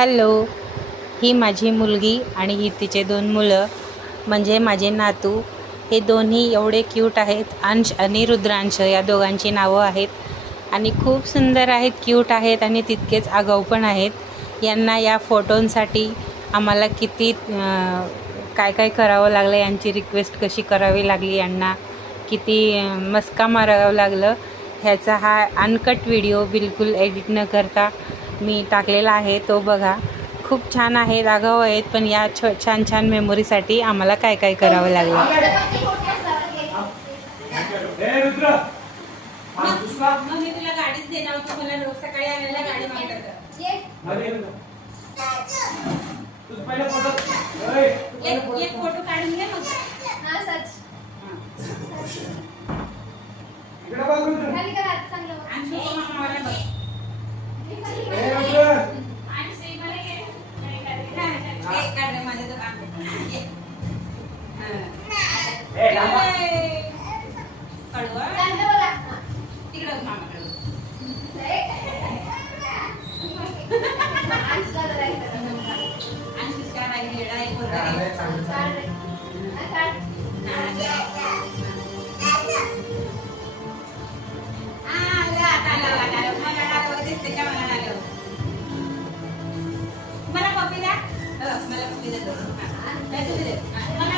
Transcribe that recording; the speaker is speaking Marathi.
हॅलो, ही माझी मुलगी आणि ही तिचे 2 मुलं म्हणजे माझे नातू. हे दोन्ही एवढे क्यूट आहेत. अंश आणि रुद्रांश या दोघांची नावं आहेत आणि खूप सुंदर आहेत, क्यूट आहेत आणि तितकेच आगाऊ पण आहेत. यांना या फोटोंसाठी आम्हाला किती काय काय करावं लागलं, यांची रिक्वेस्ट कशी करावी लागली, यांना किती मस्का मारावं लागलं, ह्याचा हा अनकट व्हिडिओ बिलकुल एडिट न करता मी टाकलेला आहे. तो बघा. खूप छान आहेत, आगाऊ आहेत, पण या छान छान मेमोरीसाठी आम्हाला काय काय करावं लागलं. मी तुला गाडीच देणार होती, मला रोज सकाळी आलेला गाडी मागतात. एक फोटो काढून घे मग. हां सच. इकडे बघ रुद्र. खाली करा चांगलं. आणि तो मामाला बघ. आणि से मला घे. काय काढ रे माझं तर काम. हां. ए लांबा. कडवा. चांगलं बघा. तिकडे मामाकडे. मला पप्पी द्या. मला पप्पी द्या. मला